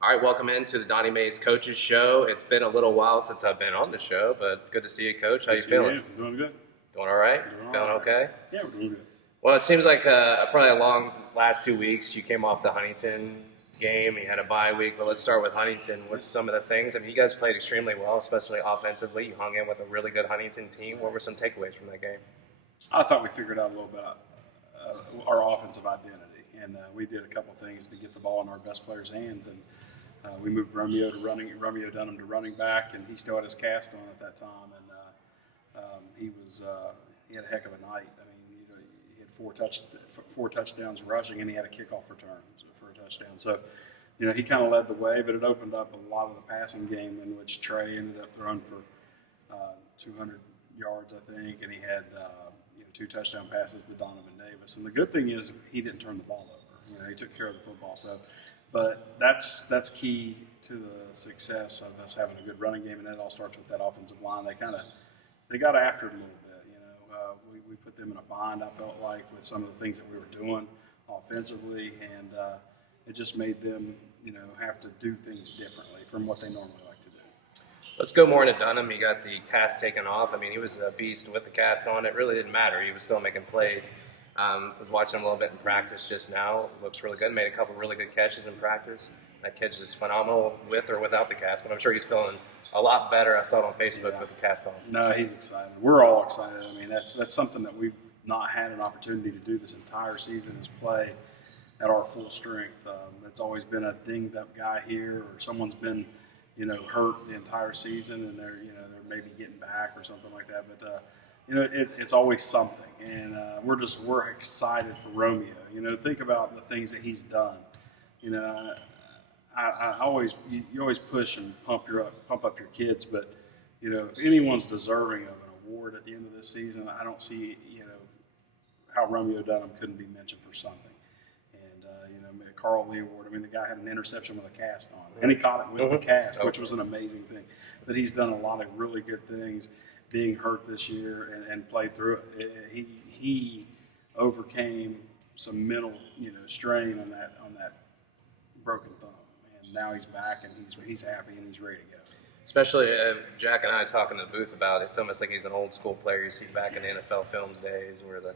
All right, welcome into the Donnie Mays Coaches Show. It's been a little while since I've been on the show, but good to see you, Coach. How you feeling? I'm doing good. Doing all right? Doing all Feeling right. okay? Yeah, we're doing good. Well, it seems like probably a long last 2 weeks. You came off the Huntington game. You had a bye week, but let's start with Huntington. What's some of the things? I mean, you guys played extremely well, especially offensively. You hung in with a really good Huntington team. What were some takeaways from that game? I thought we figured out a little bit our offensive identity, and we did a couple things to get the ball in our best players' hands. And we moved Romeo Dunham to running back, and he still had his cast on at that time. And he had a heck of a night. I mean, he had four touchdowns rushing, and he had a kickoff return for a touchdown. So, he kind of led the way, but it opened up a lot of the passing game in which Trey ended up throwing for 200 yards, I think, and he had two touchdown passes to Donovan Davis. And the good thing is he didn't turn the ball over. He took care of the football. So, but that's key to the success of us having a good running game, and that all starts with that offensive line. They got after it a little bit. We put them in a bind, I felt like, with some of the things that we were doing offensively, and it just made them have to do things differently from what they normally like to do. Let's go more into Dunham. He got the cast taken off. I mean, he was a beast with the cast on. It really didn't matter. He was still making plays. Was watching him a little bit in practice just now. Looks really good. Made a couple really good catches in practice. That catch is phenomenal with or without the cast, but I'm sure he's feeling a lot better. I saw it on Facebook with the cast on. No, he's excited. We're all excited. I mean, that's something that we've not had an opportunity to do this entire season is play at our full strength. It's always been a dinged up guy here, or someone's been hurt the entire season, and they're maybe getting back or something like that. But it's always something, and we're excited for Romeo. Think about the things that he's done. I always you always push and pump up your kids, but if anyone's deserving of an award at the end of this season, I don't see how Romeo Dunham couldn't be mentioned for something. And Carl Lee Award. I mean, the guy had an interception with a cast on, and he caught it with the cast, which was an amazing thing. But he's done a lot of really good things, being hurt this year and played through it. He overcame some mental strain on that broken thumb. Now he's back, and he's happy, and he's ready to go. Especially Jack and I talking in the booth about it. It's almost like he's an old school player you see back in the NFL films days where the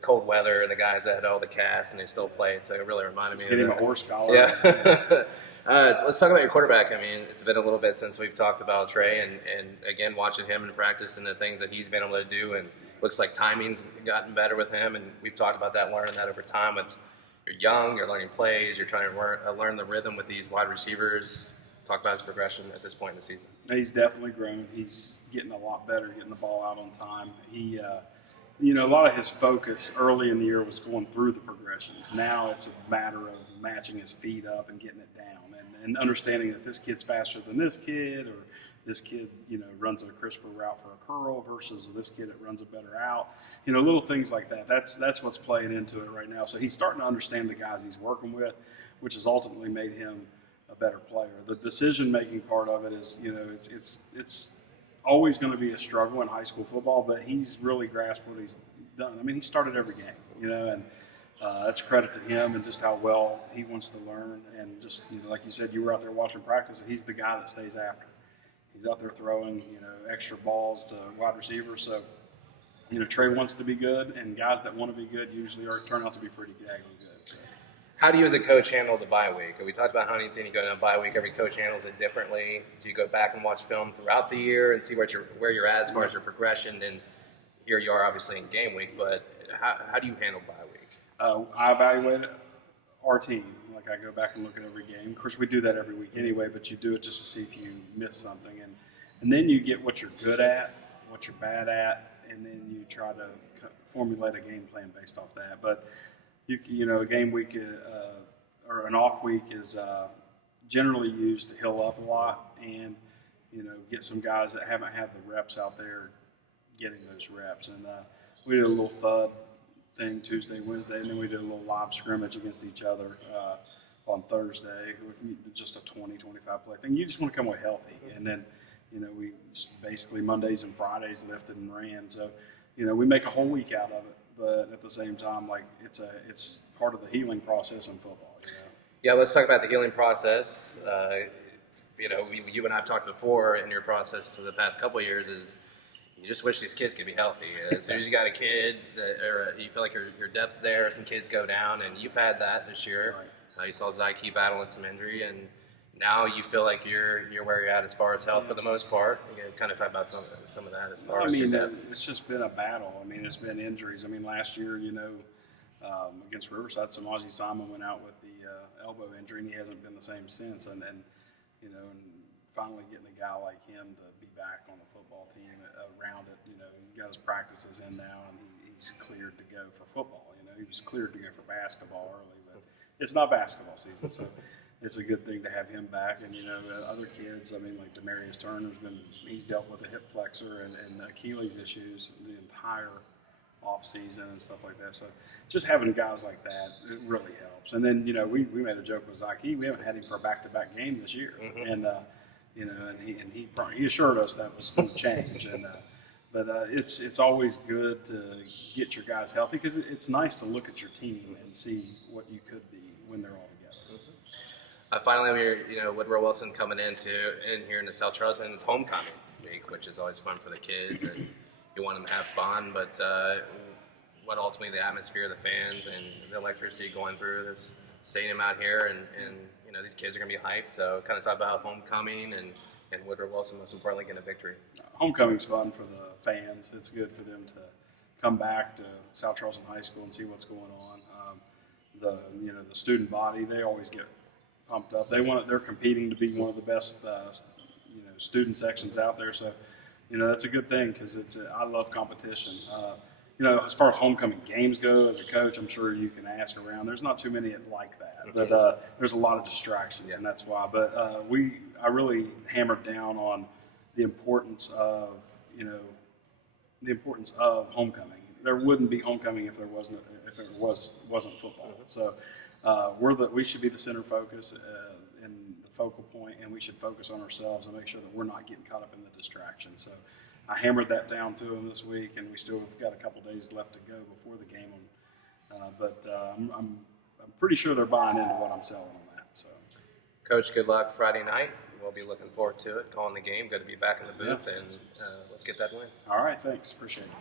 cold weather and the guys that had all the cast and they still played. So it really reminded me of that. Getting a horse collar. Yeah. Let's talk about your quarterback. I mean, it's been a little bit since we've talked about Trey, and again, watching him in practice and the things that he's been able to do, and looks like timing's gotten better with him, and we've talked about that, learning that over time with you're young, you're learning plays, you're trying to learn the rhythm with these wide receivers. Talk about his progression at this point in the season. He's definitely grown. He's getting a lot better, getting the ball out on time. He, a lot of his focus early in the year was going through the progressions. Now it's a matter of matching his feet up and getting it down, and understanding that this kid's faster than this kid, or this kid, runs a crisper route for a curl versus this kid that runs a better out. Little things like that. That's what's playing into it right now. So he's starting to understand the guys he's working with, which has ultimately made him a better player. The decision-making part of it is, it's always going to be a struggle in high school football, but he's really grasped what he's done. I mean, he started every game, and that's a credit to him and just how well he wants to learn. And just, like you said, you were out there watching practice, and he's the guy that stays after. He's out there throwing, extra balls to wide receivers. So, Trey wants to be good, and guys that want to be good usually turn out to be pretty daggone good. So. How do you as a coach handle the bye week? We talked about Huntington. You go to a bye week. Every coach handles it differently. Do you go back and watch film throughout the year and see where you're at as far as your progression? Then here you are, obviously, in game week. But how do you handle bye week? I evaluate our team. Like, I go back and look at every game. Of course, we do that every week anyway, but you do it just to see if you miss something. And then you get what you're good at, what you're bad at, and then you try to formulate a game plan based off that. But a game week or an off week is generally used to heal up a lot and get some guys that haven't had the reps out there getting those reps. And we did a little thud thing Tuesday, Wednesday, and then we did a little live scrimmage against each other on Thursday with just a 20, 25 play thing. You just want to come away healthy, and then we basically Mondays and Fridays lifted and ran. So we make a whole week out of it. But at the same time, like it's part of the healing process in football. Yeah, let's talk about the healing process. You and I have talked before in your process of the past couple of years is you just wish these kids could be healthy. As soon as you got a kid or you feel like your depth's there, some kids go down, and you've had that this year. Right. You saw Zyke battling some injury, and now you feel like you're where you're at as far as health for the most part. You can kind of talk about some of that as far as your depth. It's just been a battle. I mean, it's been injuries. I mean, last year, against Riverside, Samaji Simon went out with the elbow injury, and he hasn't been the same since. And finally getting a guy like him to be back on the football team around it, he's got his practices in now, and he's cleared to go for football. He was cleared to go for basketball early, but it's not basketball season, so it's a good thing to have him back. And other kids, like Demarius Turner's he's dealt with a hip flexor and Achilles issues the entire off season and stuff like that. So just having guys like that, it really helps. And then we made a joke with Zyke. We haven't had him for a back-to-back game this year, and he assured us that was going to change. But it's always good to get your guys healthy because it's nice to look at your team and see what you could be when they're all together. Finally, Woodrow Wilson coming in here into South Charleston. It's homecoming week, which is always fun for the kids, and you want them to have fun. But what ultimately the atmosphere, the fans, and the electricity going through this stadium out here, and these kids are going to be hyped. So kind of talk about homecoming and Woodrow Wilson most importantly getting a victory. Homecoming's fun for the fans. It's good for them to come back to South Charleston High School and see what's going on. The student body, they always get pumped up. They're competing to be one of the best student sections out there. So that's a good thing because I love competition. As far as homecoming games go, as a coach, I'm sure you can ask around. There's not too many like that, but there's a lot of distractions, and that's why. But I really hammered down on the importance of homecoming. There wouldn't be homecoming if it wasn't football. So we should be the center focus and the focal point, and we should focus on ourselves and make sure that we're not getting caught up in the distraction. So I hammered that down to them this week, and we still have got a couple days left to go before the game. But I'm pretty sure they're buying into what I'm selling on that. So, Coach, good luck Friday night. We'll be looking forward to it. Calling the game. Good to be back in the booth, and let's get that win. All right, thanks. Appreciate it.